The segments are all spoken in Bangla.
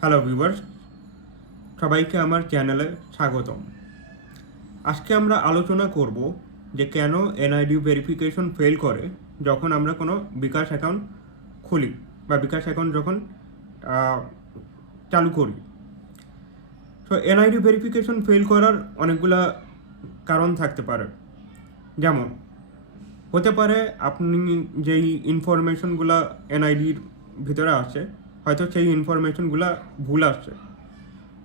হ্যালো ভিউয়ার্স, সবাইকে আমার চ্যানেলে স্বাগতম। আজকে আমরা আলোচনা করব যে কেন এনআইডি ভেরিফিকেশন ফেল করে যখন আমরা কোনো বিকাশ অ্যাকাউন্ট খুলি বা বিকাশ অ্যাকাউন্ট যখন চালু করি। তো এনআইডি ভেরিফিকেশন ফেল করার অনেকগুলা কারণ থাকতে পারে। যেমন হতে পারে আপনি যেই ইনফরমেশনগুলো এনআইডির ভিতরে আসে, হয়তো সেই ইনফরমেশনগুলো ভুল আসছে,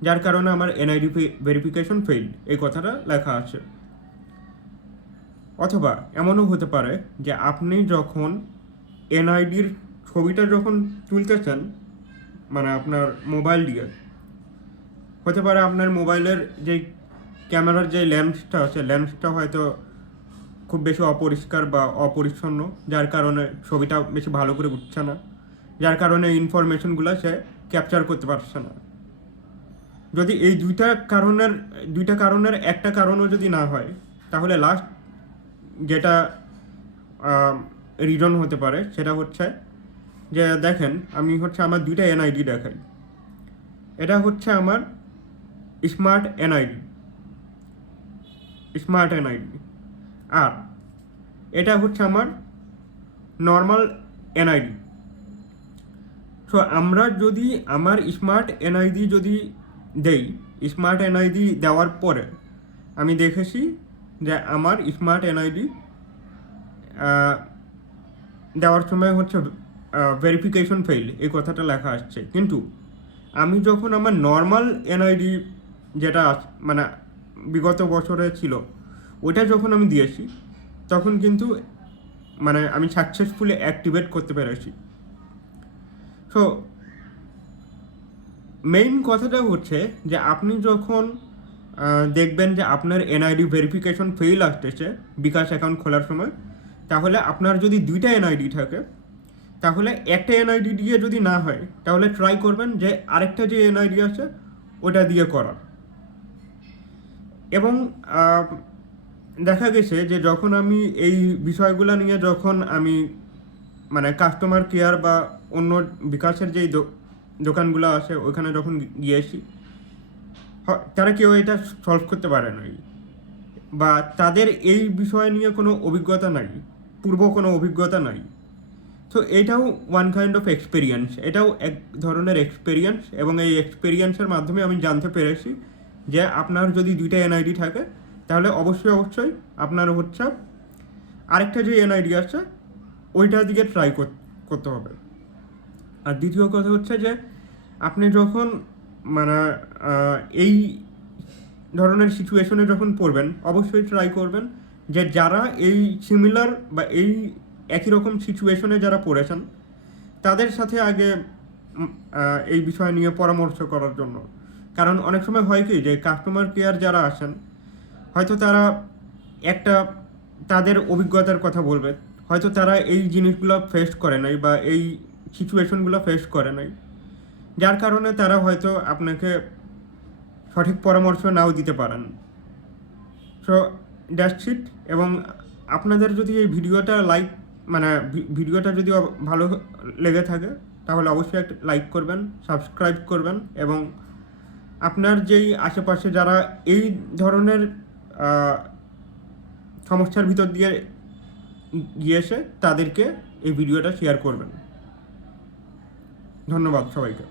যার কারণে আমার এনআইডি ভেরিফিকেশন ফেইল এই কথাটা লেখা আছে। অথবা এমনও হতে পারে যে আপনি যখন এনআইডির ছবিটা যখন তুলতেছেন, মানে আপনার মোবাইল দিয়ে, হতে পারে আপনার মোবাইলের যেই ক্যামেরার যে লেন্সটা আছে, লেন্সটা হয়তো খুব বেশি অপরিষ্কার বা অপরিচ্ছন্ন, যার কারণে ছবিটা বেশি ভালো করে উঠছে না, যার কারণে ইনফরমেশনগুলো সে ক্যাপচার করতে পারছে না। যদি এই দুইটা কারণের একটা কারণও যদি না হয়, তাহলে লাস্ট যেটা রিজন হতে পারে সেটা হচ্ছে যে দেখেন, আমি আমার দুইটা এনআইডি দেখাই। এটা হচ্ছে আমার স্মার্ট এনআইডি, আর এটা হচ্ছে আমার নর্মাল এনআইডি। সো আমরা যদি আমার স্মার্ট এনআইডি যদি দেই, স্মার্ট এনআইডি দেওয়ার পরে আমি দেখেছি যে আমার স্মার্ট এনআইডি দেওয়ার সময় ভেরিফিকেশন ফেইল এই কথাটা লেখা আসছে। কিন্তু আমি যখন আমার নর্মাল এনআইডি যেটা মানে বিগত বছরে ছিল, ওটা যখন আমি দিয়েছি, তখন কিন্তু মানে আমি সাকসেসফুলি অ্যাক্টিভেট করতে পেরেছি। সো মেইন কথাটা হচ্ছে যে আপনি যখন দেখবেন যে আপনার এনআইডি ভেরিফিকেশন ফেইল আসতেছে বিকাশ অ্যাকাউন্ট খোলার সময়, তাহলে আপনার যদি দুইটা এনআইডি থাকে, তাহলে একটা এনআইডি দিয়ে যদি না হয়, তাহলে ট্রাই করবেন যে আরেকটা যে এনআইডি আছে ওটা দিয়ে করার। এবং দেখা গেছে যে যখন আমি এই বিষয়গুলো নিয়ে যখন আমি মানে কাস্টমার কেয়ার বা অন্য বিকাশের যেই দোকানগুলো আছে ওইখানে যখন গিয়েছি, তারা কেউ এটা সলভ করতে পারে নাই, বা তাদের এই বিষয় নিয়ে কোনো অভিজ্ঞতা নাই, কোনো অভিজ্ঞতা নাই। তো এটাও ওয়ান কাইন্ড অফ এক্সপিরিয়েন্স, এটাও এক ধরনের এক্সপিরিয়েন্স। এবং এই এক্সপিরিয়েন্সের মাধ্যমে আমি জানতে পেরেছি যে আপনার যদি দুইটা এনআইডি থাকে, তাহলে অবশ্যই আপনার আরেকটা যে এনআইডি আছে ওইটার দিকে ট্রাই করতে হবে। আর দ্বিতীয় কথা হচ্ছে যে আপনি যখন মানে এই ধরনের সিচুয়েশনে যখন পড়বেন, অবশ্যই ট্রাই করবেন যে যারা এই সিমিলার বা এই একই রকম সিচুয়েশনে যারা পড়েছেন, তাদের সাথে আগে এই বিষয় নিয়ে পরামর্শ করার জন্য। কারণ অনেক সময় হয় কি যে কাস্টমার কেয়ার যারা আসেন, হয়তো তারা তাদের অভিজ্ঞতার কথা বলবে, হয়তো তারা এই জিনিসগুলো ফেস করে নাই বা এই সিচুয়েশনগুলো ফেস করে নাই, যার কারণে তারা হয়তো আপনাকে সঠিক পরামর্শ নাও দিতে পারেন। So that's it. এবং আপনাদের যদি এই ভিডিওটা যদি ভালো লেগে থাকে, তাহলে অবশ্যই একটা লাইক করবেন, সাবস্ক্রাইব করবেন, এবং আপনার যেই আশেপাশে যারা এই ধরনের সমস্যার ভিতর দিয়ে গিয়েছে তাদেরকে এই ভিডিওটা শেয়ার করবেন। ধন্যবাদ সবাইকে।